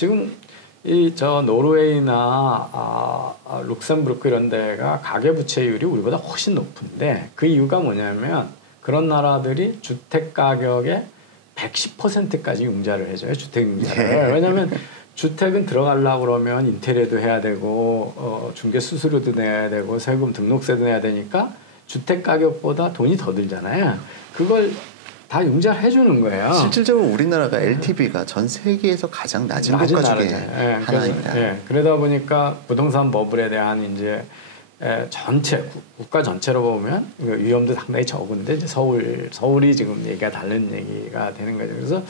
지금 이 저 노르웨이나 룩셈부르크 이런 데가 가계부채율이 우리보다 훨씬 높은데 그 이유가 뭐냐면 그런 나라들이 주택 가격의 110%까지 융자를 해줘요. 주택 융자를. 왜냐하면 주택은 들어가려고 그러면 인테리어도 해야 되고 중개 수수료도 내야 되고 세금 등록세도 내야 되니까 주택 가격보다 돈이 더 들잖아요. 그걸 다 융자를 해주는 거예요. 실질적으로 우리나라가 LTV가 전 세계에서 가장 낮은 국가 중에 하나입니다. 그러다 보니까 부동산 버블에 대한 이제 전체 국가 전체로 보면 위험도 상당히 적은데 이제 서울이 지금 얘기가 다른 얘기가 되는 거죠. 그래서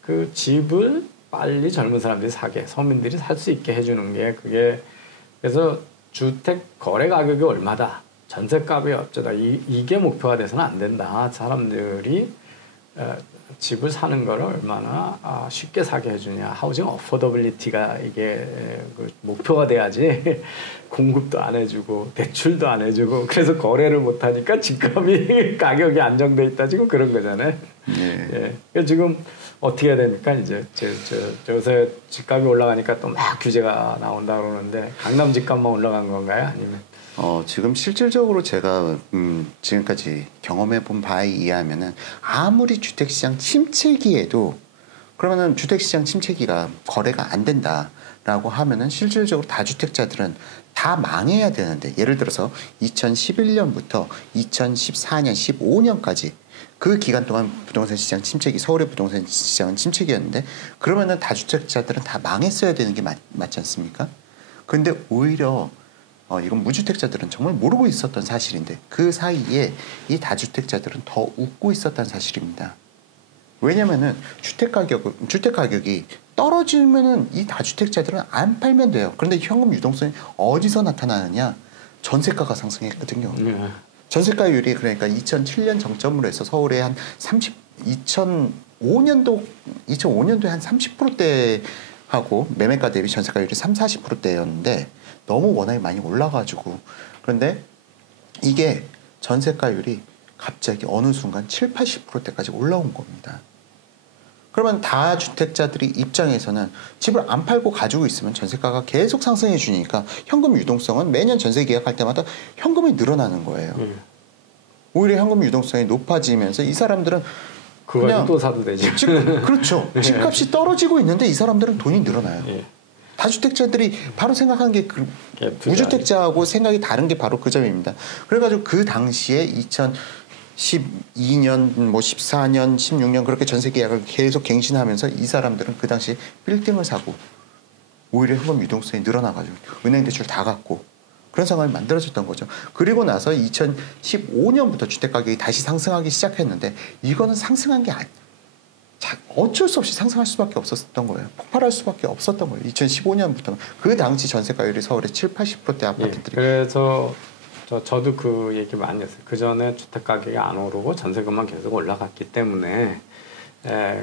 그 집을 빨리 젊은 사람들이 사게 서민들이 살 수 있게 해주는 게 그게 그래서 주택 거래 가격이 얼마다 전세값이 어쩌다 이게 목표가 돼서는 안 된다. 사람들이 집을 사는 거를 얼마나 쉽게 사게 해주냐. 하우징 어포더빌리티가 이게 그 목표가 돼야지 공급도 안 해주고 대출도 안 해주고 그래서 거래를 못하니까 집값이 가격이 안정돼 있다 지금 그런 거잖아요. 예. 지금 어떻게 해야 됩니까? 이제 요새 집값이 올라가니까 또 막 규제가 나온다 그러는데 강남 집값만 올라간 건가요? 아니면? 지금 실질적으로 제가 지금까지 경험해 본 바에 의하면은 아무리 주택시장 침체기에도 그러면은 주택시장 침체기가 거래가 안 된다라고 하면은 실질적으로 다주택자들은 다 망해야 되는데 예를 들어서 2011년부터 2014년, 15년까지 그 기간 동안 부동산 시장 침체기, 서울의 부동산 시장은 침체기였는데 그러면은 다주택자들은 다 망했어야 되는 게 맞지 않습니까? 근데 오히려 이건 무주택자들은 정말 모르고 있었던 사실인데 그 사이에 이 다주택자들은 더 웃고 있었던 사실입니다. 왜냐면은 주택 가격이 떨어지면은 이 다주택자들은 안 팔면 돼요. 그런데 현금 유동성이 어디서 나타나느냐? 전세가가 상승했거든요. 전세가율이 그러니까 2007년 정점으로 해서 서울에 한 2005년도에 한 30%대 하고 매매가 대비 전세가율이 30-40%대였는데 너무 워낙에 많이 올라가지고 그런데 이게 전세가율이 갑자기 어느 순간 70-80%대까지 올라온 겁니다. 그러면 다주택자들이 입장에서는 집을 안 팔고 가지고 있으면 전세가가 계속 상승해 주니까 현금 유동성은 매년 전세 계약할 때마다 현금이 늘어나는 거예요. 오히려 현금 유동성이 높아지면서 이 사람들은 그냥 또 사도 되지. 그렇죠. 집값이 떨어지고 있는데 이 사람들은 돈이 늘어나요. 다주택자들이 바로 생각한 게 무주택자하고 생각이 다른 게 바로 그 점입니다. 그래가지고 그 당시에 2012년, 뭐 14년, 16년 그렇게 전세 계약을 계속 갱신하면서 이 사람들은 그 당시 빌딩을 사고 오히려 현금 유동성이 늘어나가지고 은행 대출 다 갚고 그런 상황이 만들어졌던 거죠. 그리고 나서 2015년부터 주택 가격이 다시 상승하기 시작했는데 이거는 상승한 게 어쩔 수 없이 상승할 수밖에 없었던 거예요. 폭발할 수밖에 없었던 거예요. 2015년부터 그 당시 전세가율이 서울의 70-80%대 아파트들이. 그래서 저도 그 얘기 많이 했어요. 그 전에 주택 가격이 안 오르고 전세금만 계속 올라갔기 때문에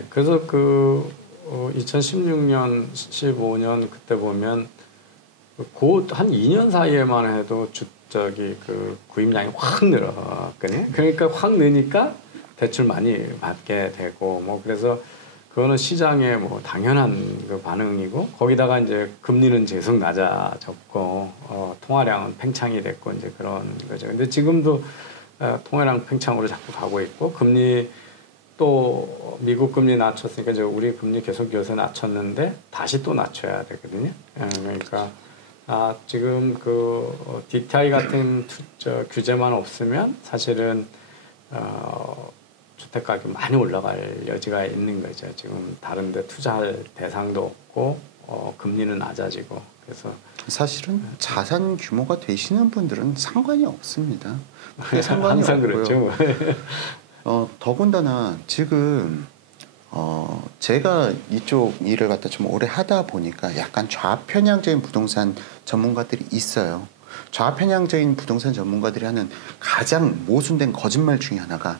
그래서 그 2016년, 15년 그때 보면 곧 한 2년 사이에만 해도 그 구입량이 확 늘었거든요. 그러니까 확 느니까 대출 많이 받게 되고 뭐 그래서 그거는 시장의 뭐 당연한 그 반응이고 거기다가 이제 금리는 계속 낮아졌고 통화량은 팽창이 됐고 이제 그런 거죠. 근데 지금도 통화량 팽창으로 자꾸 가고 있고 금리 또 미국 금리 낮췄으니까 이제 우리 금리 계속 요새 낮췄는데 다시 또 낮춰야 되거든요. 그러니까 지금 그 DTI 같은 규제만 없으면 사실은 주택 가격이 많이 올라갈 여지가 있는 거죠. 지금 다른 데 투자할 대상도 없고 금리는 낮아지고 그래서 사실은 자산 규모가 되시는 분들은 상관이 없습니다. 그게 상관이 항상 없고요. 그렇죠. 더군다나 지금 제가 이쪽 일을 갖다 좀 오래 하다 보니까 약간 좌편향적인 부동산 전문가들이 있어요. 좌편향적인 부동산 전문가들이 하는 가장 모순된 거짓말 중에 하나가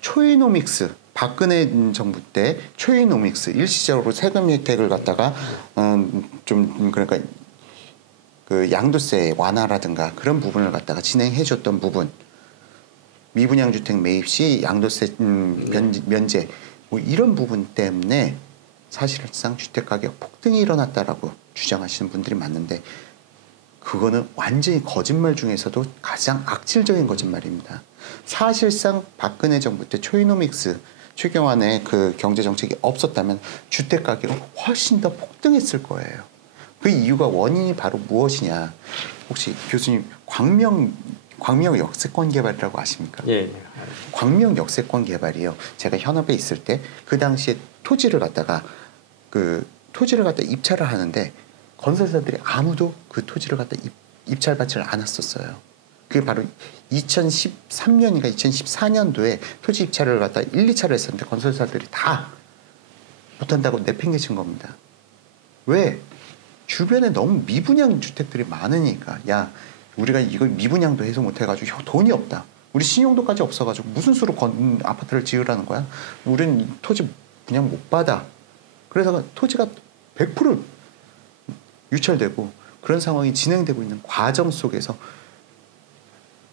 초이노믹스, 박근혜 정부 때 초이노믹스 일시적으로 세금 혜택을 갖다가 좀 그러니까 그 양도세 완화라든가 그런 부분을 갖다가 진행해줬던 부분, 미분양 주택 매입 시 양도세 면제 뭐 이런 부분 때문에 사실상 주택가격 폭등이 일어났다라고 주장하시는 분들이 많은데 그거는 완전히 거짓말 중에서도 가장 악질적인 거짓말입니다. 사실상 박근혜 정부 때 초이노믹스 최경환의 그 경제정책이 없었다면 주택가격은 훨씬 더 폭등했을 거예요. 그 이유가 원인이 바로 무엇이냐. 혹시 교수님 광명 역세권 개발이라고 아십니까? 예. 광명 역세권 개발이요. 제가 현업에 있을 때 그 당시에 토지를 갖다가 입찰을 하는데 건설사들이 아무도 그 토지를 갖다 입찰받지를 않았었어요. 그게 바로 2013년인가 2014년도에 토지 입찰을 갖다 1, 2차를 했었는데 건설사들이 다 못한다고 내팽개친 겁니다. 왜? 주변에 너무 미분양 주택들이 많으니까 야 우리가 이걸 미분양도 해소 못해가지고 돈이 없다. 우리 신용도까지 없어가지고 무슨 수로 아파트를 지으라는 거야? 우린 토지 분양 못 받아. 그래서 토지가 100% 유찰되고 그런 상황이 진행되고 있는 과정 속에서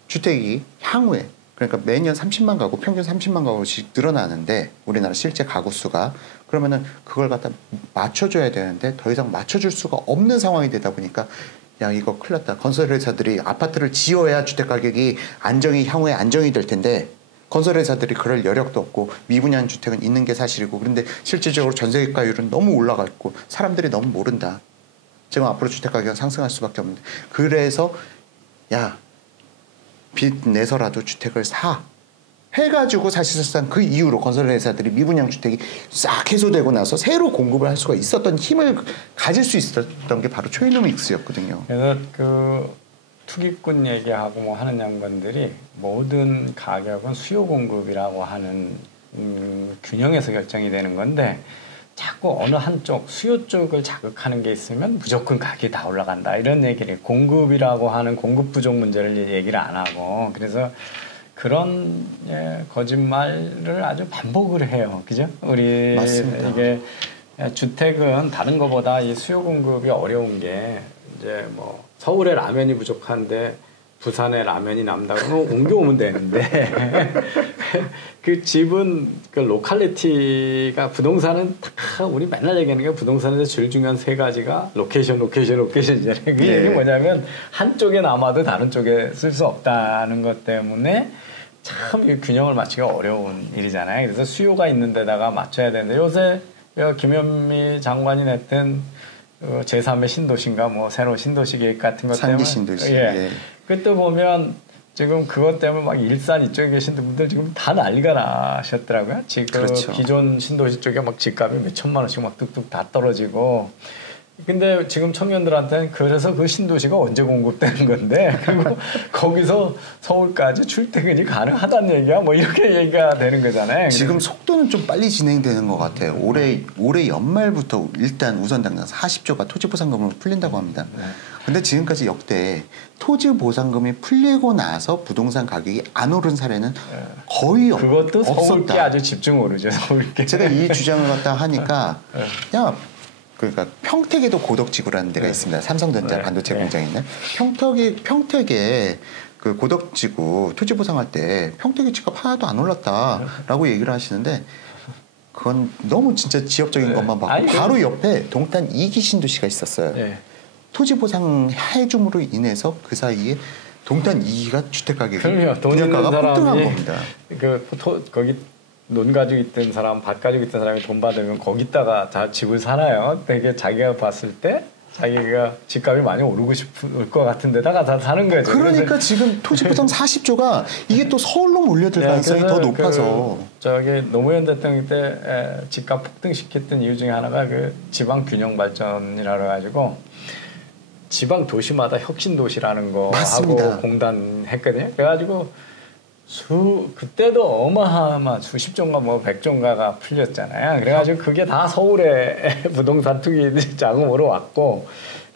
주택이 향후에 그러니까 매년 30만 가구 평균 30만 가구씩 늘어나는데 우리나라 실제 가구 수가 그러면은 그걸 갖다 맞춰줘야 되는데 더 이상 맞춰줄 수가 없는 상황이 되다 보니까 야 이거 큰일 났다. 건설회사들이 아파트를 지어야 주택가격이 향후에 안정이 될 텐데 건설회사들이 그럴 여력도 없고 미분양 주택은 있는 게 사실이고 그런데 실질적으로 전세가율은 너무 올라가 있고 사람들이 너무 모른다. 지금 앞으로 주택가격은 상승할 수밖에 없는데 그래서 야 빚 내서라도 주택을 사 해가지고 사실상 그 이후로 건설회사들이 미분양 주택이 싹 해소되고 나서 새로 공급을 할 수가 있었던 힘을 가질 수 있었던 게 바로 초이노믹스였거든요. 그래서 그 투기꾼 얘기하고 뭐 하는 양반들이 모든 가격은 수요 공급이라고 하는 균형에서 결정이 되는 건데 자꾸 어느 한쪽 수요 쪽을 자극하는 게 있으면 무조건 가격이 다 올라간다 이런 얘기를 공급이라고 하는 공급 부족 문제를 얘기를 안 하고 그래서 그런 거짓말을 아주 반복을 해요. 그죠? 우리 맞습니다. 이게 주택은 다른 것보다 이 수요 공급이 어려운 게 이제 뭐 서울에 라면이 부족한데 부산에 라면이 남다 그러면 옮겨오면 되는데 그 집은 그 로컬리티가 부동산은 다 우리 맨날 얘기하는 게 부동산에서 제일 중요한 세 가지가 로케이션이잖아요. 그 얘기 뭐냐면 한쪽에 남아도 다른 쪽에 쓸 수 없다는 것 때문에 참 이 균형을 맞추기가 어려운 일이잖아요. 그래서 수요가 있는 데다가 맞춰야 되는데 요새 김현미 장관이 냈던 제3의 신도시인가 뭐 새로 신도시 계획 같은 것 때문에 상기 신도시. 예. 그때 보면 지금 그것 때문에 막 일산 이쪽에 계신 분들 지금 다 난리가 나셨더라고요. 지금 그렇죠. 기존 신도시 쪽에 막 집값이 몇 천만 원씩 막 뚝뚝 다 떨어지고. 근데 지금 청년들한테는 그래서 그 신도시가 언제 공급되는 건데 그리고 거기서 서울까지 출퇴근이 가능하다는 얘기야 뭐 이렇게 얘기가 되는 거잖아요. 지금 속도는 좀 빨리 진행되는 것 같아요. 올해 연말부터 일단 우선 당장 40조가 토지보상금으로 풀린다고 합니다. 근데 지금까지 역대 토지보상금이 풀리고 나서 부동산 가격이 안 오른 사례는 거의 그것도 없었다. 서울께 아주 집중 오르죠. 서울께. 제가 이 주장을 갖다 하니까 야 그러니까 평택에도 고덕지구라는 데가 있습니다. 삼성전자 반도체 공장이 있는 평택에 그 고덕지구 토지보상할 때 평택의 집값 하나도 안 올랐다라고 얘기를 하시는데 그건 너무 진짜 지역적인 것만 봤고 바로 옆에 동탄 2기 신도시가 있었어요. 토지보상 해줌으로 인해서 그 사이에 동탄 2기가 주택가격이 분양가가 폭등한 겁니다. 거기 논 가지고 있던 사람, 밭 가지고 있던 사람이 돈 받으면 거기다가 다 집을 사나요? 되게 자기가 봤을 때 자기가 집값이 많이 오르고 싶을 것 같은 데다가 다 사는 거죠. 그러니까 지금 토지보상 40조가 이게 또 서울로 몰려들 가능성이 더 높아서. 노무현 대통령 때 집값 폭등시켰던 이유 중에 하나가 그 지방 균형 발전이라 그래가지고 지방 도시마다 혁신 도시라는 거 하고 공단했거든요. 그래가지고 그때도 어마어마한 수십조인가 뭐 100조인가가 풀렸잖아요. 그래가지고 그게 다 서울의 부동산 투기 자금으로 왔고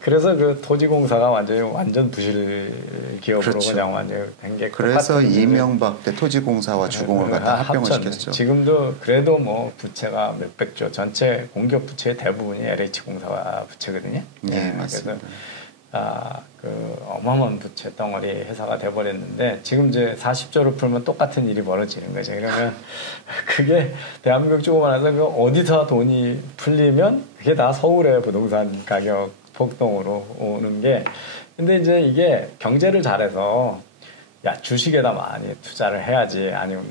그래서 그 토지공사가 완전 부실 기업으로 그렇죠. 그냥 완전 된 게 그래서 이명박 때 토지공사와 주공을 갖다 합병을 시켰죠. 지금도 그래도 뭐 부채가 몇백조 전체 공기업 부채의 대부분이 LH공사와 부채거든요. 네, 맞습니다. 그 어마어마한 부채 덩어리 회사가 돼버렸는데 지금 이제 40조를 풀면 똑같은 일이 벌어지는 거죠. 그러면 그게 대한민국 조그만해서 그 어디서 돈이 풀리면 그게 다 서울의 부동산 가격 폭등으로 오는 게 근데 이제 이게 경제를 잘해서 야 주식에다 많이 투자를 해야지 아니면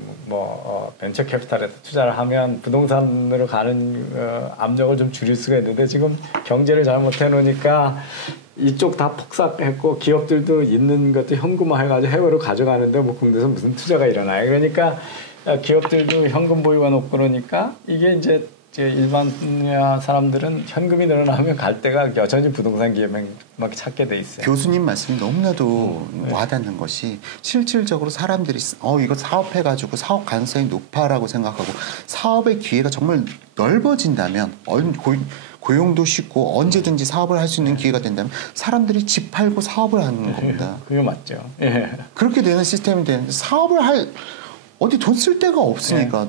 벤처 캐피탈에서 투자를 하면 부동산으로 가는 압력을 좀 줄일 수가 있는데 지금 경제를 잘못 해놓으니까 이쪽 다 폭삭했고 기업들도 있는 것도 현금화해가지고 해외로 가져가는데 뭐 국내에서 무슨 투자가 일어나요. 그러니까 기업들도 현금 보유가 높고 그러니까 이게 이제 일반 사람들은 현금이 늘어나면 갈 데가 여전히 부동산 기업만 찾게 돼 있어요. 교수님 말씀이 너무나도 와닿는 것이 실질적으로 사람들이 이거 사업해가지고 사업 가능성이 높아라고 생각하고 사업의 기회가 정말 넓어진다면 고용도 쉽고 언제든지 사업을 할 수 있는 기회가 된다면 사람들이 집 팔고 사업을 하는 겁니다. 그게 맞죠. 예. 그렇게 되는 시스템이 되는데 사업을 어디 돈 쓸 데가 없으니까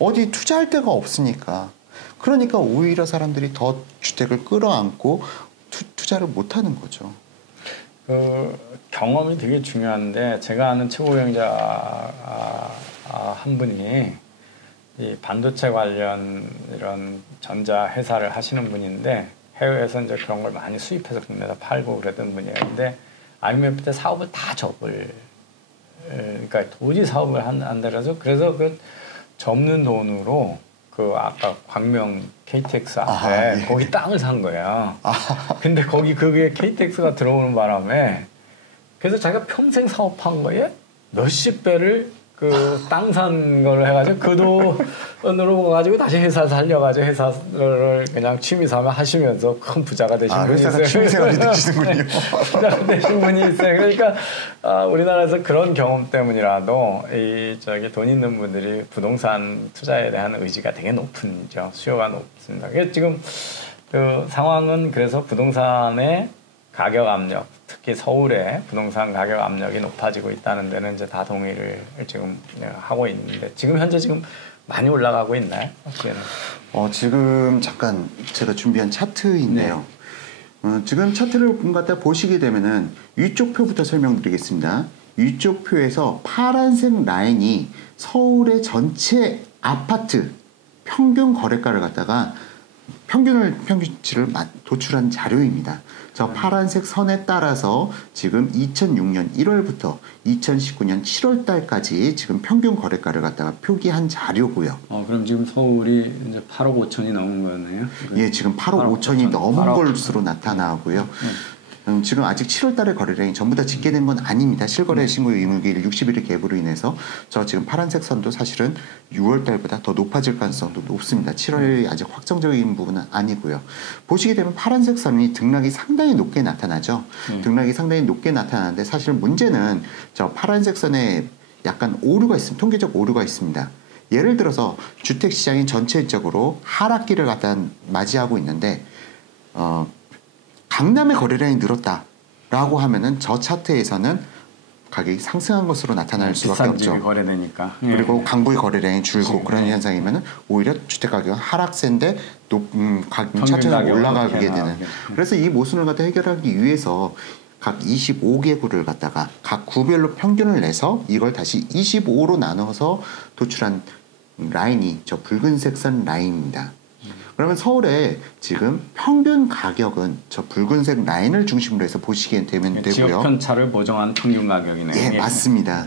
어디 투자할 데가 없으니까 그러니까 오히려 사람들이 더 주택을 끌어안고 투자를 못하는 거죠. 그 경험이 되게 중요한데 제가 아는 최고 경자 한 분이 이 반도체 관련 이런 전자 회사를 하시는 분인데 해외에서 이제 그런 걸 많이 수입해서 국내에다 팔고 그러던 분이에요. 근데 IMF 때 사업을 다 그러니까 도저히 사업을 한다라서 그래서 그 접는 돈으로 그 아까 광명 KTX 앞에 거기 땅을 산 거예요. 근데 거기 그게 KTX가 들어오는 바람에 그래서 자기가 평생 사업한 거에 몇십 배를 그 땅 산 거를 해가지고 그 돈으로 가지고 다시 회사 살려가지고 회사를 그냥 취미 삼아 하시면서 큰 부자가 되신 분이 있어요. 회사가 취미생활이 되시는군요. 부자가 되신 분이 있어요. 그러니까 우리나라에서 그런 경험 때문이라도 돈 있는 분들이 부동산 투자에 대한 의지가 되게 높은죠. 수요가 높습니다. 지금 그 상황은 그래서 부동산의 가격 압력, 특히 서울의 부동산 가격 압력이 높아지고 있다는 데는 이제 다 동의를 지금 하고 있는데 지금 현재 많이 올라가고 있나요? 지금 잠깐 제가 준비한 차트인데요. 지금 차트를 갖다 보시게 되면은 위쪽 표부터 설명드리겠습니다. 위쪽 표에서 파란색 라인이 서울의 전체 아파트 평균 거래가를 갖다가 평균치를 도출한 자료입니다. 저 파란색 선에 따라서 지금 2006년 1월부터 2019년 7월 달까지 지금 평균 거래가를 갖다가 표기한 자료고요. 그럼 지금 서울이 이제 8억 5천이 넘은 거네요? 예, 지금 8억 5천이 넘은 것으로 나타나고요. 지금 아직 7월 달에 거래량이 전부 다 집계된 건 아닙니다. 실거래 신고 의무기일 60일의 갭으로 인해서 저 지금 파란색 선도 사실은 6월 달보다 더 높아질 가능성도 높습니다. 7월이 아직 확정적인 부분은 아니고요. 보시게 되면 파란색 선이 등락이 상당히 높게 나타나죠. 등락이 상당히 높게 나타나는데 사실 문제는 저 파란색 선에 약간 오류가 있습니다. 통계적 오류가 있습니다. 예를 들어서 주택시장이 전체적으로 하락기를 갖다 맞이하고 있는데 강남의 거래량이 늘었다라고 하면은 저 차트에서는 가격이 상승한 것으로 나타날 수밖에 없죠. 거래되니까. 그리고 강북의 거래량이 줄고 그런 현상이면은 오히려 주택 가격은 하락세인데 차트가 올라가게 되는. 그래서 이 모순을 갖다 해결하기 위해서 각 25개구를 갖다가 각 구별로 평균을 내서 이걸 다시 25로 나눠서 도출한 라인이 저 붉은색 선 라인입니다. 그러면 서울의 지금 평균 가격은 저 붉은색 라인을 중심으로 해서 보시게 되면 되고요. 지역 편차를 보정한 평균 가격이네요. 예, 맞습니다.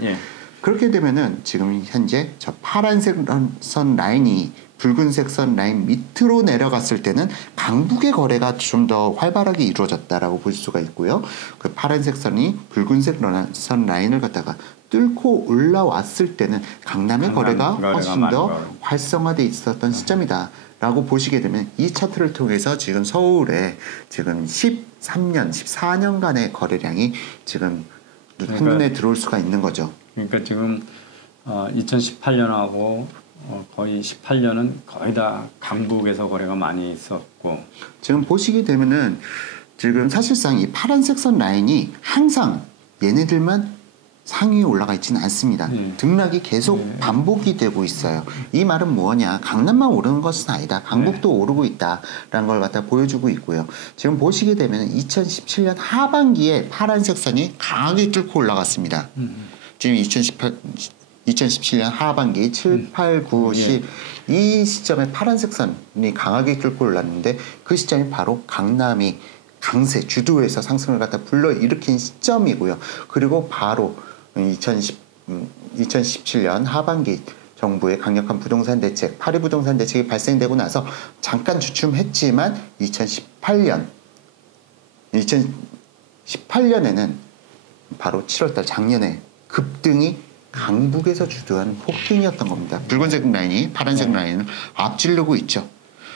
그렇게 되면은 지금 현재 저 파란색 선 라인이 붉은색 선 라인 밑으로 내려갔을 때는 강북의 거래가 좀 더 활발하게 이루어졌다라고 볼 수가 있고요. 그 파란색 선이 붉은색 선 라인을 갖다가 뚫고 올라왔을 때는 강남의 거래가 훨씬 더 활성화돼 있었던 시점이다. 라고 보시게 되면 이 차트를 통해서 지금 서울에 지금 13년, 14년간의 거래량이 지금 한눈에 들어올 수가 있는 거죠. 그러니까 지금 2018년하고 거의 18년은 거의 다 강북에서 거래가 많이 있었고 지금 보시게 되면은 지금 사실상 이 파란색 선 라인이 항상 얘네들만 상위에 올라가 있지는 않습니다. 등락이 계속 반복이 되고 있어요. 이 말은 뭐냐? 강남만 오르는 것은 아니다. 강북도 오르고 있다라는 걸 갖다 보여주고 있고요. 지금 보시게 되면 2017년 하반기에 파란색 선이 강하게 뚫고 올라갔습니다. 지금 2017년 하반기 7, 8, 9, 10 이 시점에 파란색 선이 강하게 뚫고 올랐는데 그 시점이 바로 강남이 강세 주도해서 상승을 갖다 불러일으킨 시점이고요. 그리고 바로 2017년 하반기 정부의 강력한 부동산 대책, 파리 부동산 대책이 발생되고 나서 잠깐 주춤했지만 2018년에는 바로 7월달 작년에 급등이 강북에서 주도한 폭등이었던 겁니다. 붉은색 라인이 파란색 라인을 앞지르고 있죠.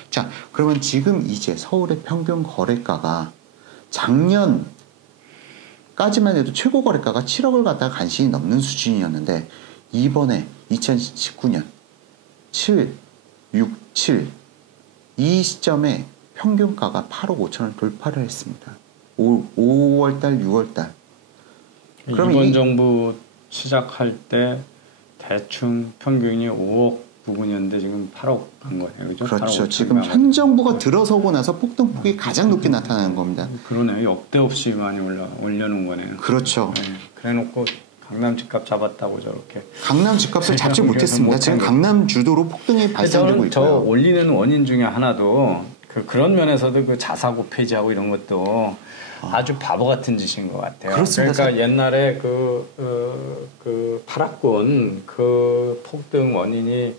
자, 그러면 지금 이제 서울의 평균 거래가가 작년까지만 해도 최고 거래가가 7억을 갖다가 간신히 넘는 수준이었는데 이번에 2019년 7, 6, 7 이 시점에 평균가가 8억 5천을 돌파를 했습니다. 5월달, 6월달. 그럼 이번 정부 시작할 때 대충 평균이 5억 부근이었는데 지금 8억 간 거예요. 그죠? 그렇죠. 지금 현 정부가 들어서고 나서 폭등폭이 가장 높게 나타나는 겁니다. 그러네요. 역대 없이 많이 올려놓은 거네요. 그렇죠. 네. 그래놓고 강남 집값 잡았다고 저렇게. 강남 집값을 잡지 못했습니다. 지금 강남 주도로 폭등이 발생되고 있고요. 저 올리는 원인 중에 하나도 그런 면에서도 그 자사고 폐지하고 이런 것도 아주 바보 같은 짓인 것 같아요. 그렇습니다. 그러니까 옛날에 그 파락군 그 폭등 원인이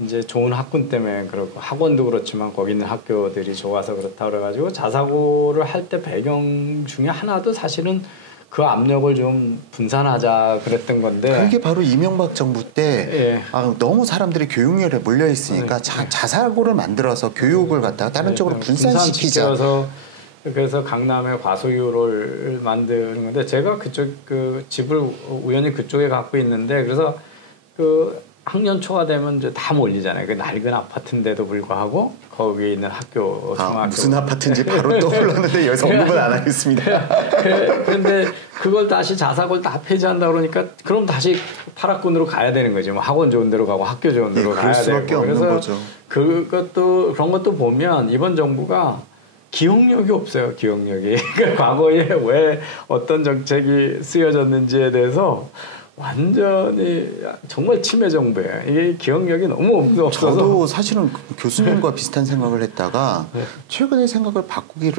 이제 좋은 학군 때문에 그렇고 학원도 그렇지만 거기 있는 학교들이 좋아서 그렇다 그래가지고 자사고를 할 때 배경 중에 하나도 사실은 그 압력을 좀 분산하자 그랬던 건데 그게 바로 이명박 정부 때 너무 사람들이 교육열에 몰려 있으니까 자사고를 만들어서 교육을 갖다가 다른 쪽으로 분산시키자. 그래서 강남에 과소유를 만드는 건데 제가 그쪽 그 집을 우연히 그쪽에 갖고 있는데 그래서 그 학년 초가 되면 이제 다 몰리잖아요. 그 낡은 아파트인데도 불구하고 거기에 있는 학교 중학교 무슨 아파트인지 바로 떠올랐는데 여기서 언급은 안 하겠습니다. 그런데 그걸 다시 자사고를 다 폐지한다 그러니까 그럼 다시 파락군으로 가야 되는 거죠. 뭐 학원 좋은 데로 가고 학교 좋은 데로 가야 되고 그래서 그것도 그런 것도 보면 이번 정부가 기억력이 없어요. 기억력이. 그러니까 과거에 왜 어떤 정책이 쓰여졌는지에 대해서 완전히 정말 치매 정부예요. 이게 기억력이 너무 없어서. 저도 사실은 교수님과 비슷한 생각을 했다가 최근에 생각을 바꾸기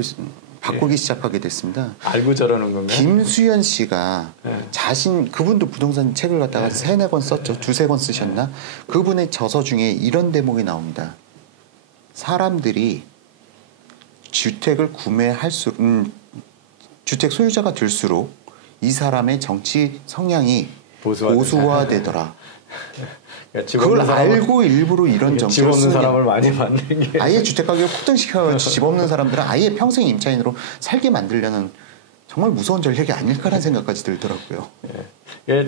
시작하게 됐습니다. 알고 저러는 건가요? 김수현 씨가 그분도 부동산 책을 갖다가 3-4권 썼죠. 2-3권 쓰셨나? 그분의 저서 중에 이런 대목이 나옵니다. 사람들이 주택을 구매할수록 주택 소유자가 될수록 이 사람의 정치 성향이 보수화되더라. 그걸 알고 일부러 이런 정책을 집 없는 사람을 많이 만든 게 아예 주택 가격을 폭등시켜가지고 집 없는 사람들은 아예 평생 임차인으로 살게 만들려는 정말 무서운 전략이 아닐까라는 생각까지 들더라고요. 예,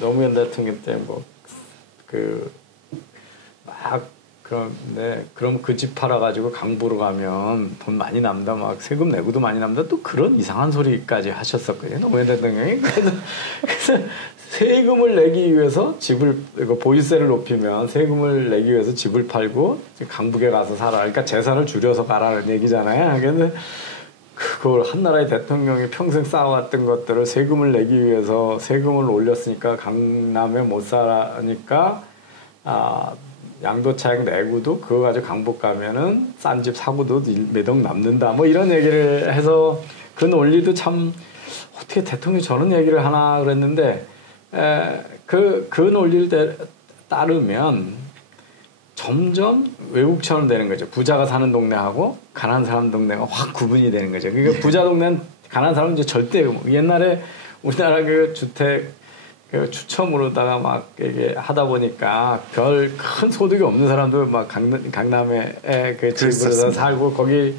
노무현 대통령 때 그럼 그 집 팔아가지고 강부로 가면 돈 많이 남다, 막 세금 내고도 많이 남다, 또 그런 이상한 소리까지 하셨었거든요. 노무현 대통령이. 그래서 세금을 내기 위해서 보유세를 높이면 세금을 내기 위해서 집을 팔고 강북에 가서 살아. 그러니까 재산을 줄여서 가라는 얘기잖아요. 그래서 그걸 한나라의 대통령이 평생 쌓아왔던 것들을 세금을 내기 위해서 세금을 올렸으니까 강남에 못 살아니까 양도차익 내고도 그거 가지고 강북 가면은 싼 집 사고도 몇 억 남는다. 뭐 이런 얘기를 해서 그 논리도 참 어떻게 대통령이 저런 얘기를 하나 그랬는데 그 논리를 따르면 점점 외국처럼 되는 거죠. 부자가 사는 동네하고 가난한 사람 동네가 확 구분이 되는 거죠. 그러니까 부자 동네는 가난한 사람은 이제 절대 옛날에 우리나라 그 주택 추첨으로다가 막 이게 하다 보니까 별 큰 소득이 없는 사람도 막 강남에 그 집으로 살고 거기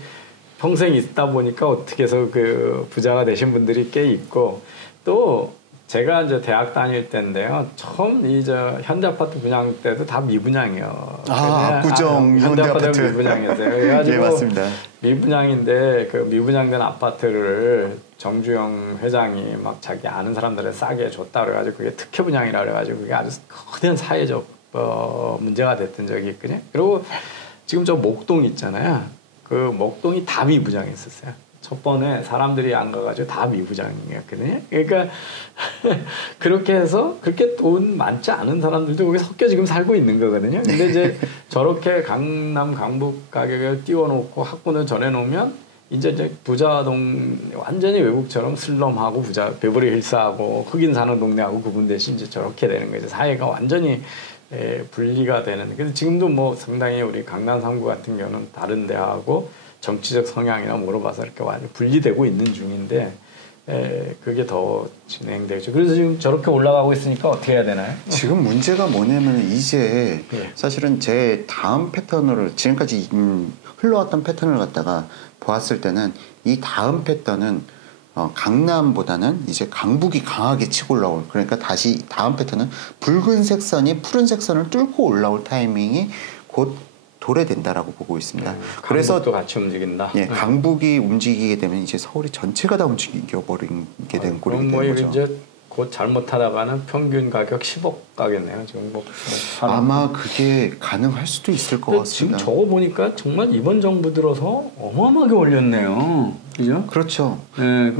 평생 있다 보니까 어떻게 해서 그 부자가 되신 분들이 꽤 있고 또 제가 이제 대학 다닐 때인데요. 처음 이제 현대아파트 분양 때도 다 미분양이요. 압구정 현대아파트 미분양이었어요. 그래가지고 예, 맞습니다. 미분양인데 그 미분양된 아파트를 정주영 회장이 막 자기 아는 사람들에 싸게 줬다 그래가지고 그게 특혜 분양이라 그래가지고 그게 아주 거대한 사회적 문제가 됐던 적이 있거든요. 그리고 지금 저 목동 있잖아요. 그 목동이 다 미분양했었어요. 첫 번에 사람들이 안 가가지고 다 미부장이었거든요. 그러니까 그렇게 해서 그렇게 돈 많지 않은 사람들도 거기 섞여 지금 살고 있는 거거든요. 근데 이제 저렇게 강남 강북 가격을 띄워놓고 학군을 전해놓으면 이제 부자동 완전히 외국처럼 슬럼하고 부자 베버리 힐스하고 흑인 사는 동네하고 구분되시 이제 저렇게 되는 거죠. 사회가 완전히 분리가 되는. 그래서 지금도 뭐 상당히 우리 강남 3구 같은 경우는 다른 데하고 정치적 성향이나 물어봐서 이렇게 완전 분리되고 있는 중인데 그게 더 진행되죠. 그래서 지금 저렇게 올라가고 있으니까 어떻게 해야 되나요? 지금 문제가 뭐냐면 이제 사실은 제 다음 패턴으로 지금까지 흘러왔던 패턴을 갖다가 보았을 때는 이 다음 패턴은 강남보다는 이제 강북이 강하게 치고 올라올, 그러니까 다시 다음 패턴은 붉은색 선이 푸른색 선을 뚫고 올라올 타이밍이 곧 도래된다라고 보고 있습니다. 그래서 또 같이 움직인다. 예, 강북이 움직이게 되면 이제 서울이 전체가 다 움직여 버리게 된 꼴이 되는 거죠. 이제 곧 잘못하다가는 평균 가격 10억 가겠네요. 지금 뭐 아마 그게 가능할 수도 있을 것 같습니다. 지금 저거 보니까 정말 이번 정부 들어서 어마어마하게 올렸네요. 그죠? 그렇죠. 네,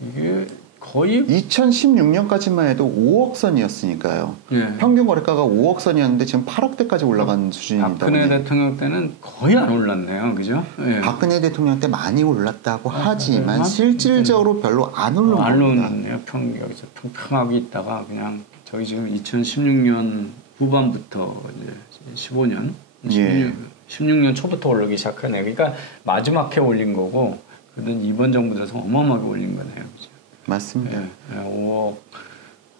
이게 거의 2016년까지만 해도 5억 선이었으니까요. 예. 평균 거래가가 5억 선이었는데 지금 8억대까지 올라간 수준입니다. 박근혜 대통령 때는 거의 안 올랐네요. 그죠? 예. 박근혜 대통령 때 많이 올랐다고 하지만 실질적으로 별로 안 오른 겁니다. 안 올랐네요. 여기서 평평하게 있다가 그냥 저희 지금 2016년 후반부터 이제 15년, 16년 초부터 올라오기 시작하네요. 그러니까 마지막 해 올린 거고, 그는 이번 정부 들어서 어마어마하게 올린 거네요. 그죠? 맞습니다. 예, 5억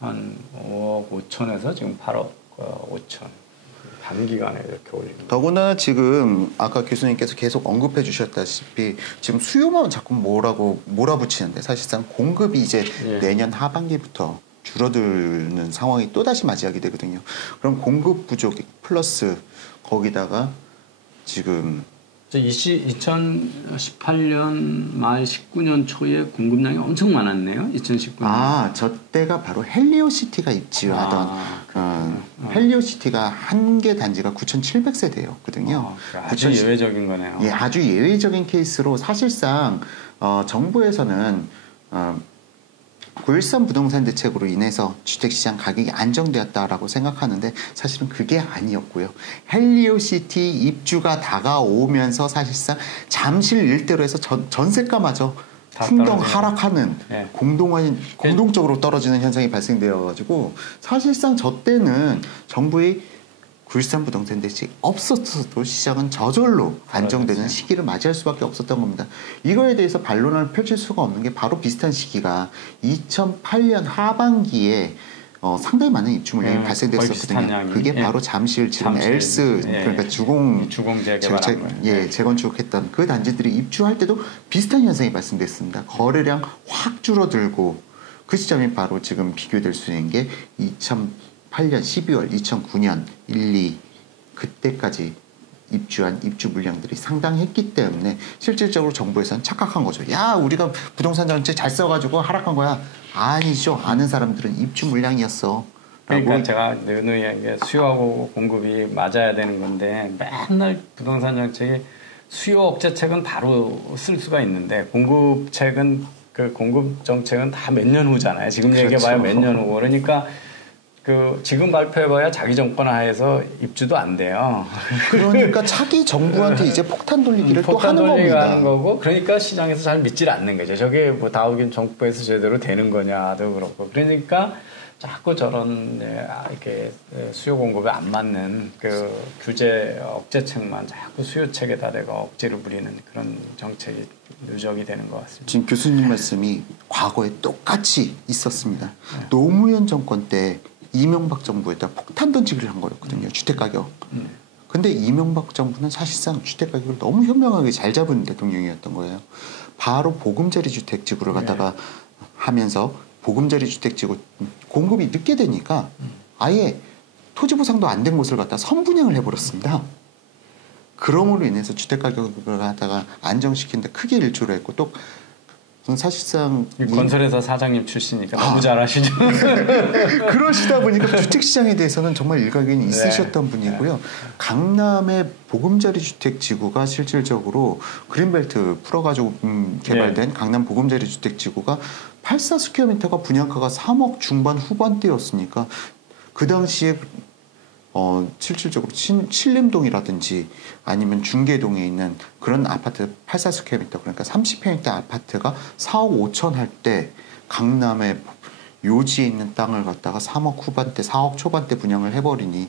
5천에서 지금 8억 5천 단기간에 이렇게 올립니다. 더구나 지금 아까 교수님께서 계속 언급해 주셨다시피 지금 수요만 자꾸 몰아붙이는데 사실상 공급이 이제 내년 하반기부터 줄어드는 상황이 또다시 맞이하게 되거든요. 그럼 공급 부족 플러스 거기다가 지금 2018년 말 19년 초에 공급량이 엄청 많았네요. 2019년. 저 때가 바로 헬리오시티가 입지하던 헬리오시티가 한 개 단지가 9,700세대였거든요. 아주 예외적인 거네요. 예, 아주 예외적인 케이스로 사실상 정부에서는 9.13 부동산 대책으로 인해서 주택시장 가격이 안정되었다라고 생각하는데 사실은 그게 아니었고요. 헬리오시티 입주가 다가오면서 사실상 잠실 일대로 해서 전세가마저 풍덩 하락하는 공동적으로 떨어지는 현상이 발생되어가지고 사실상 저 때는 정부의 9.13 부동산 대책이 없었어도 시장은 저절로 안정되는 시기를 맞이할 수밖에 없었던 겁니다. 이거에 대해서 반론을 펼칠 수가 없는 게 바로 비슷한 시기가 2008년 하반기에 상당히 많은 입주 물량이 발생됐었거든요. 그게 바로 잠실 지금 엘스 그러니까 주공 재건축했던 그 단지들이 입주할 때도 비슷한 현상이 발생됐습니다. 거래량 확 줄어들고 그 시점이 바로 지금 비교될 수 있는 게 2008년 12월, 2009년 1, 2 그때까지 입주한 입주 물량들이 상당했기 때문에 실질적으로 정부에서는 착각한 거죠. 야, 우리가 부동산 정책 잘 써가지고 하락한 거야. 아니죠. 아는 사람들은 입주 물량이었어. 그러니까 제가 늘 수요하고 공급이 맞아야 되는 건데 맨날 부동산 정책이 수요 억제책은 바로 쓸 수가 있는데 공급책은 그 공급 정책은 다 몇 년 후잖아요. 지금 그렇죠. 얘기해봐야 몇 년 후고 그러니까 지금 발표해봐야 자기 정권 하에서 입주도 안 돼요. 그러니까 차기 정부한테 이제 폭탄 돌리기를 또 하는 겁니다. 하는 거고, 그러니까 시장에서 잘 믿질 않는 거죠. 저게 뭐 다오긴 정부에서 제대로 되는 거냐도 그렇고. 그러니까 자꾸 저런 이렇게 수요 공급에 안 맞는 그 규제 억제책만 자꾸 수요책에다 내가 억지를 부리는 그런 정책이 누적이 되는 것 같습니다. 지금 교수님 말씀이 과거에 똑같이 있었습니다. 노무현 정권 때 이명박 정부에다 폭탄 던지기를 한 거였거든요. 주택가격. 근데 이명박 정부는 사실상 주택가격을 너무 현명하게 잘 잡은 대통령이었던 거예요. 바로 보금자리 주택 지구를 갖다가 하면서 보금자리 주택지구 공급이 늦게 되니까 아예 토지 보상도 안 된 곳을 갖다 선분양을 해버렸습니다. 그럼으로 인해서 주택 가격을 갖다가 안정시키는데 크게 일조를 했고 또 사실상 건설회사 사장님 출신이니까 너무 잘 아시죠. 그러시다 보니까 주택시장에 대해서는 정말 일가견이 있으셨던 분이고요. 강남의 보금자리 주택지구가 실질적으로 그린벨트 풀어가지고 개발된 강남 보금자리 주택지구가 84스퀘어미터가 분양가가 3억 중반 후반대였으니까 그 당시에 실질적으로 신림동이라든지 아니면 중계동에 있는 그런 아파트 84스퀘어미터 그러니까 30평대 아파트가 4억 5천 할 때 강남의 요지에 있는 땅을 갖다가 3억 후반대 4억 초반대 분양을 해버리니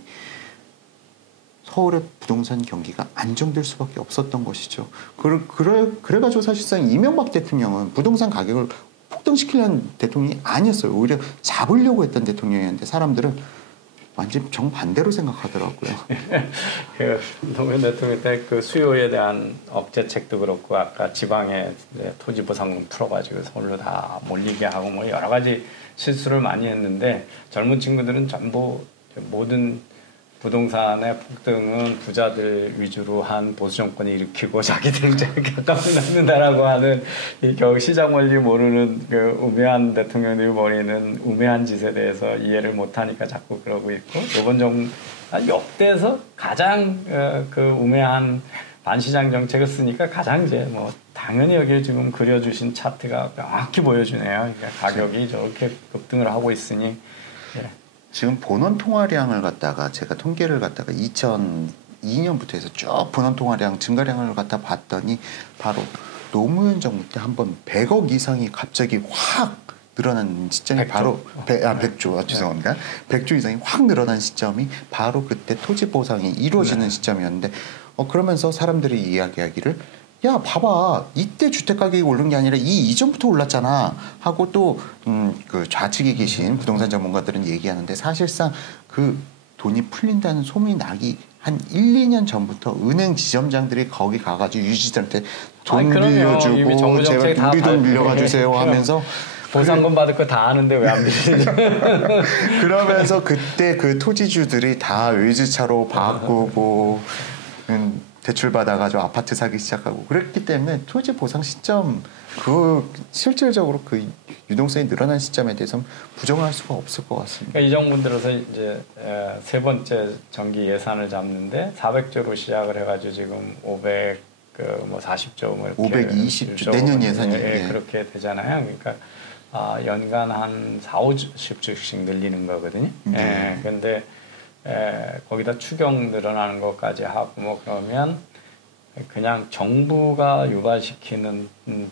서울의 부동산 경기가 안정될 수밖에 없었던 것이죠. 그래가지고 사실상 이명박 대통령은 부동산 가격을 폭등시키려는 대통령이 아니었어요. 오히려 잡으려고 했던 대통령이었는데 사람들은 완전 정반대로 생각하더라고요. 노무현 대통령 때 그 수요에 대한 억제책도 그렇고 아까 지방에 토지 보상금 풀어가지고 서울로 다 몰리게 하고 뭐 여러 가지 실수를 많이 했는데 젊은 친구들은 전부 모든 부동산의 폭등은 부자들 위주로 한 보수 정권이 일으키고 자기들은 값을 낳는다라고 하는 이 겨우 시장 원리 모르는 그 우매한 대통령들이 벌이는 우매한 짓에 대해서 이해를 못하니까 자꾸 그러고 있고 이번 정부 역대에서 가장 그 우매한 반시장 정책을 쓰니까 가장 이제 뭐 당연히 여기에 지금 그려주신 차트가 명확히 보여주네요. 그러니까 가격이 저렇게 급등을 하고 있으니. 예. 지금 본원 통화량을 갖다가 제가 통계를 갖다가 2002년부터 해서 쭉 본원 통화량 증가량을 갖다 봤더니 바로 노무현 정부 때 한번 100억 이상이 갑자기 확 늘어난 시점이 100조. 바로 100조 죄송합니다. 100조 이상이 확 늘어난 시점이 바로 그때 토지 보상이 이루어지는 시점이었는데 그러면서 사람들이 이야기하기를 야 봐봐 이때 주택 가격이 오른 게 아니라 이전부터 올랐잖아 하고 또 그 좌측에 계신 부동산 전문가들은 얘기하는데 사실상 그 돈이 풀린다는 소문이 나기 한 1, 2년 전부터 은행 지점장들이 거기 가가지고 유지들한테 돈 빌려주고 제발 우리 돈 빌려가 주세요 하면서 보상금 받을 거 다 아는데 왜 안 빌리지? 그러면서 그때 그 토지주들이 다 외주차로 바꾸고 대출 받아가지고 아파트 사기 시작하고 그랬기 때문에 토지 보상 시점 그 실질적으로 그 유동성이 늘어난 시점에 대해서는 부정할 수가 없을 것 같습니다. 그러니까 이 정부 들어서 이제 세 번째 정기 예산을 잡는데 400조로 시작을 해가지고 지금 540조 뭐 이렇게 520조 내년 예산이 그렇게 되잖아요. 그러니까 연간 한 4, 50조씩 늘리는 거거든요. 그런데 거기다 추경 늘어나는 것까지 하고 뭐 그러면 그냥 정부가 유발시키는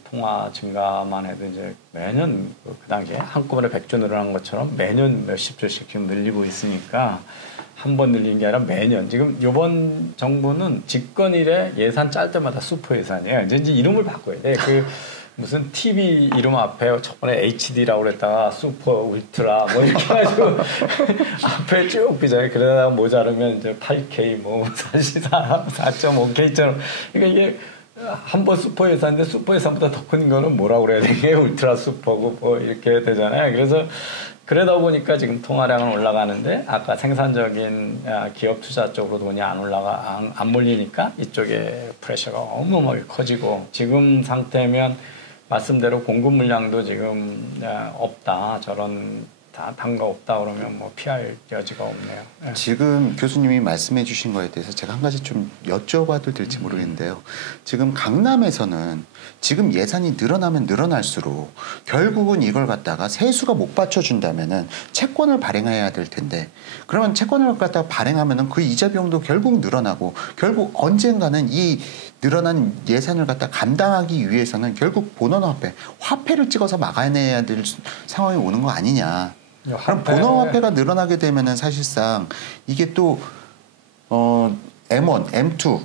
통화 증가만 해도 이제 매년 그 당시에 한꺼번에 100조 늘어난 것처럼 매년 몇십 조씩 지금 늘리고 있으니까 한 번 늘린 게 아니라 매년 지금 이번 정부는 집권 이래 예산 짤 때마다 슈퍼 예산이에요. 이제 이름을 바꿔야 돼. 그 무슨 TV 이름 앞에 저번에 HD라고 그랬다가 슈퍼 울트라 뭐 이렇게 해가지고 앞에 쭉 비자해. 그러다가 모자르면 이제 8K 뭐 4.5K처럼 그러니까 이게 한 번 슈퍼 예산인데 슈퍼 예산보다 더 큰 거는 뭐라고 그래야 되게 울트라 슈퍼고 뭐 이렇게 되잖아요. 그래서 그러다 보니까 지금 통화량은 올라가는데 아까 생산적인 기업 투자 쪽으로 돈이 안 몰리니까 이쪽에 프레셔가 어마어마하게 커지고 지금 상태면 말씀대로 공급 물량도 지금 없다. 저런 단가 없다 그러면 뭐 피할 여지가 없네요. 지금 교수님이 말씀해 주신 거에 대해서 제가 한 가지 좀 여쭤봐도 될지 모르겠는데요. 지금 강남에서는 지금 예산이 늘어나면 늘어날수록 결국은 이걸 갖다가 세수가 못 받쳐준다면은 채권을 발행해야 될 텐데 그러면 채권을 갖다가 발행하면은 그 이자 비용도 결국 늘어나고 결국 언젠가는 이 늘어난 예산을 갖다 감당하기 위해서는 결국 본원화폐, 화폐를 찍어서 막아내야 될 상황이 오는 거 아니냐. 그럼 본원화폐가 늘어나게 되면은 사실상 이게 또 M1, M2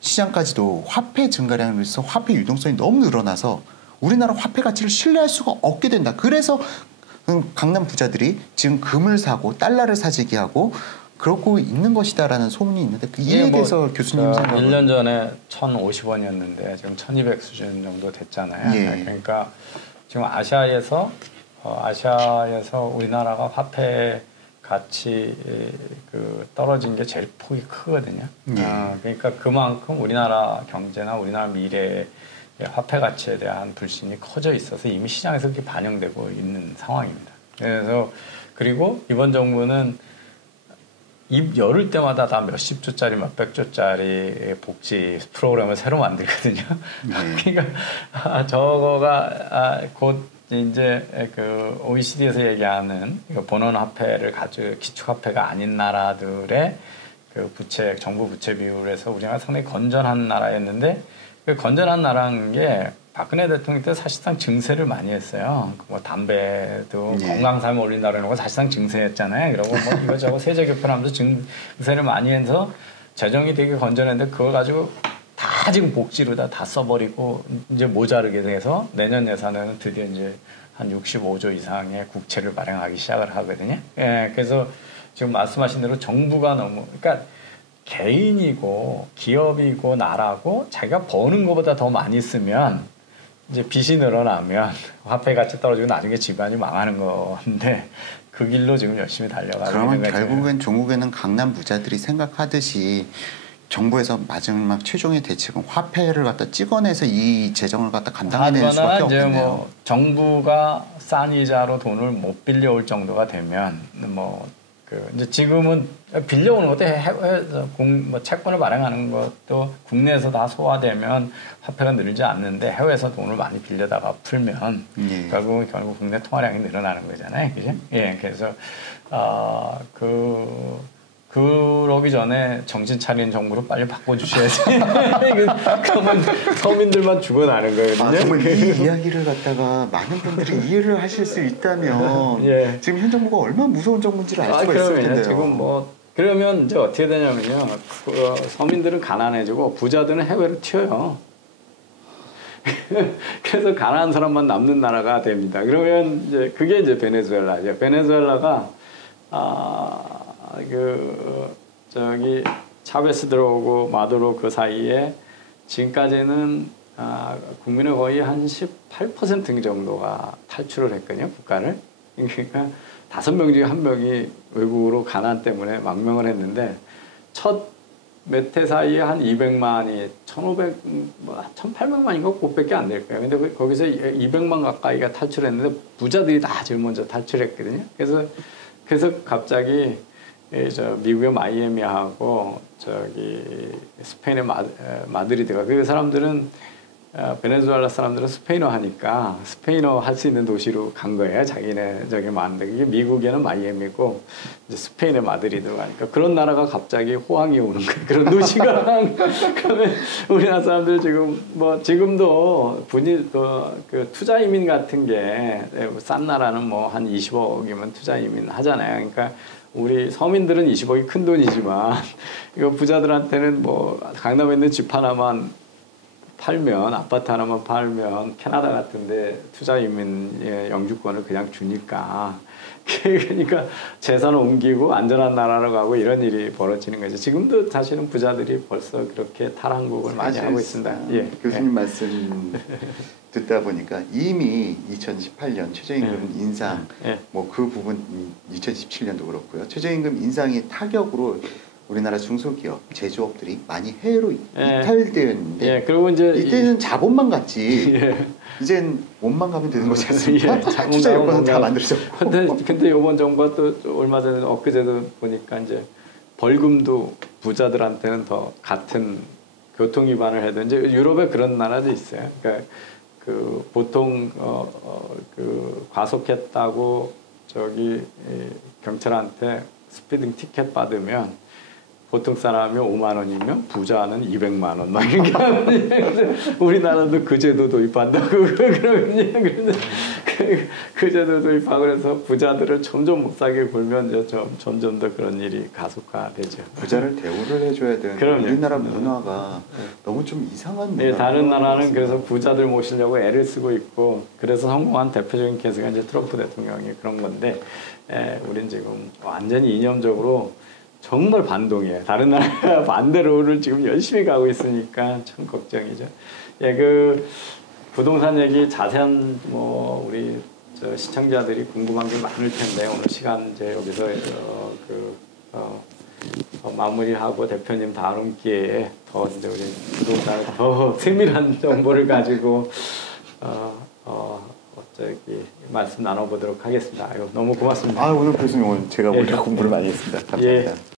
시장까지도 화폐 증가량으로 해서 화폐 유동성이 너무 늘어나서 우리나라 화폐 가치를 신뢰할 수가 없게 된다. 그래서 강남 부자들이 지금 금을 사고 달러를 사재기 하고 그러고 있는 것이다라는 소문이 있는데 이에 대해서 교수님 생각은 1년 전에 1,050원이었는데 지금 1,200 수준 정도 됐잖아요. 그러니까 지금 아시아에서 아시아에서 우리나라가 화폐 가치 떨어진 게 제일 폭이 크거든요. 그러니까 그만큼 우리나라 경제나 우리나라 미래의 화폐 가치에 대한 불신이 커져 있어서 이미 시장에서 그게 반영되고 있는 상황입니다. 그래서 그리고 이번 정부는 입 열을 때마다 다 몇십 조짜리 몇백 조짜리 복지 프로그램을 새로 만들거든요. 그러니까 저거가 곧 이제 그 OECD에서 얘기하는 본원 화폐를 가지고 기축 화폐가 아닌 나라들의 그 부채 정부 부채 비율에서 우리나라가 상당히 건전한 나라였는데 그 건전한 나라는 게 박근혜 대통령 때 사실상 증세를 많이 했어요. 뭐 담배도 건강상에 올린다 그러는 거 사실상 증세였잖아요. 그리고 뭐 이거저거 세제 개편하면서 증세를 많이 해서 재정이 되게 건전했는데 그걸 가지고 다 지금 복지로 다 써버리고 이제 모자르게 돼서 내년 예산에는 드디어 이제 한 65조 이상의 국채를 발행하기 시작을 하거든요. 예, 그래서 지금 말씀하신 대로 정부가 너무 그러니까 개인이고 기업이고 나라고 자기가 버는 것보다 더 많이 쓰면 이제 빚이 늘어나면 화폐 가치 떨어지고 나중에 집안이 망하는 건데 그 길로 지금 열심히 달려가는 거죠. 그러면 결국엔 종국에는 강남 부자들이 생각하듯이 정부에서 마지막 최종의 대책은 화폐를 갖다 찍어내서 이 재정을 갖다 감당해내는 수밖에 없겠네요. 뭐 정부가 싼 이자로 돈을 못 빌려올 정도가 되면 이제 지금은 빌려오는 것도 해외에서 뭐 채권을 발행하는 것도 국내에서 다 소화되면 화폐가 늘지 않는데 해외에서 돈을 많이 빌려다가 풀면 결국 국내 통화량이 늘어나는 거잖아요, 그죠? 예, 그래서 그러기 전에 정신 차린 정부로 빨리 바꿔주셔야지. 그러면 서민들만 죽어나는 거거든요. 정말 이 이야기를 갖다가 많은 분들이 이해를 하실 수 있다면 지금 현 정부가 얼마나 무서운 정부인지를 알 수가 있을 텐데요. 지금 그러면 이제 어떻게 되냐면요. 서민들은 가난해지고 부자들은 해외로 튀어요. 그래서 가난한 사람만 남는 나라가 됩니다. 그러면 이제 그게 이제 베네수엘라죠. 베네수엘라가 차베스 들어오고 마두로 그 사이에 지금까지는 국민의 거의 한 18% 정도가 탈출을 했거든요, 국가를. 그러니까 5명 중에 1명이 외국으로 가난 때문에 망명을 했는데 첫 몇 해 사이에 한 200만이 1,800만인가 그것밖에 안 될 거예요. 근데 거기서 200만 가까이가 탈출했는데 부자들이 다 제일 먼저 탈출했거든요. 그래서 갑자기 미국의 마이애미하고 스페인의 마드리드가 그 사람들은 베네수엘라 사람들은 스페인어 하니까 스페인어 할 수 있는 도시로 간 거예요. 자기네 저기 많은데 그게 미국에는 마이애미고 이제 스페인의 마드리드로 가니까 그런 나라가 갑자기 호황이 오는 거예요. 그런 도시가 그러면 우리나라 사람들 지금도 그 투자 이민 같은 게 싼 나라는 한 20억이면 투자 이민 하잖아요. 그러니까 우리 서민들은 20억이 큰 돈이지만 이거 부자들한테는 강남에 있는 집 하나만 팔면 아파트 하나만 팔면 캐나다 같은데 투자 이민의 영주권을 그냥 주니까 그러니까 재산을 옮기고 안전한 나라로 가고 이런 일이 벌어지는 거죠. 지금도 사실은 부자들이 벌써 그렇게 탈한국을 많이 하고 있습니다. 예. 교수님 말씀 듣다 보니까 이미 2018년 최저임금 인상 그 부분 2017년도 그렇고요. 최저임금 인상이 타격으로 우리나라 중소기업, 제조업들이 많이 해외로 이탈되었는데 그리고 이제 이때는 자본만 갔지 이젠 몸만 가면 되는 거지 않습니까? 투자 여건은 다 만들어졌고. 근데 이번 정부가 또 얼마 전에 엊그제도 보니까 이제 벌금도 부자들한테는 더 같은 교통 위반을 해도 이제 유럽에 그런 나라도 있어요. 그러니까 보통 과속했다고 경찰한테 스피딩 티켓 받으면 보통 사람이 5만 원이면 부자는 200만 원 막 이렇게 하거든요. 우리나라도 그 제도 도입한다고 그러거든요. 그 제도 도입하고 그래서 부자들을 점점 못 사게 굴면 이제 점점 더 그런 일이 가속화되죠. 부자를 대우를 해줘야 되는 우리나라 문화가 너무 좀 이상한 문화. 다른 나라는 그래서 부자들 모시려고 애를 쓰고 있고 그래서 성공한 대표적인 케이스가 이제 트럼프 대통령이 그런 건데 우린 지금 완전히 이념적으로 정말 반동이에요. 다른 나라 반대로를 지금 열심히 가고 있으니까 참 걱정이죠. 부동산 얘기 자세한 우리 저 시청자들이 궁금한 게 많을 텐데 오늘 시간 이제 여기서 마무리하고 대표님 다음 기회에 더 이제 우리 부동산에 더 세밀한 정보를 가지고 저기 말씀 나눠보도록 하겠습니다. 아유, 너무 고맙습니다. 오늘 교수님 오늘 제가 오히려 공부를 많이 했습니다. 감사합니다. 예.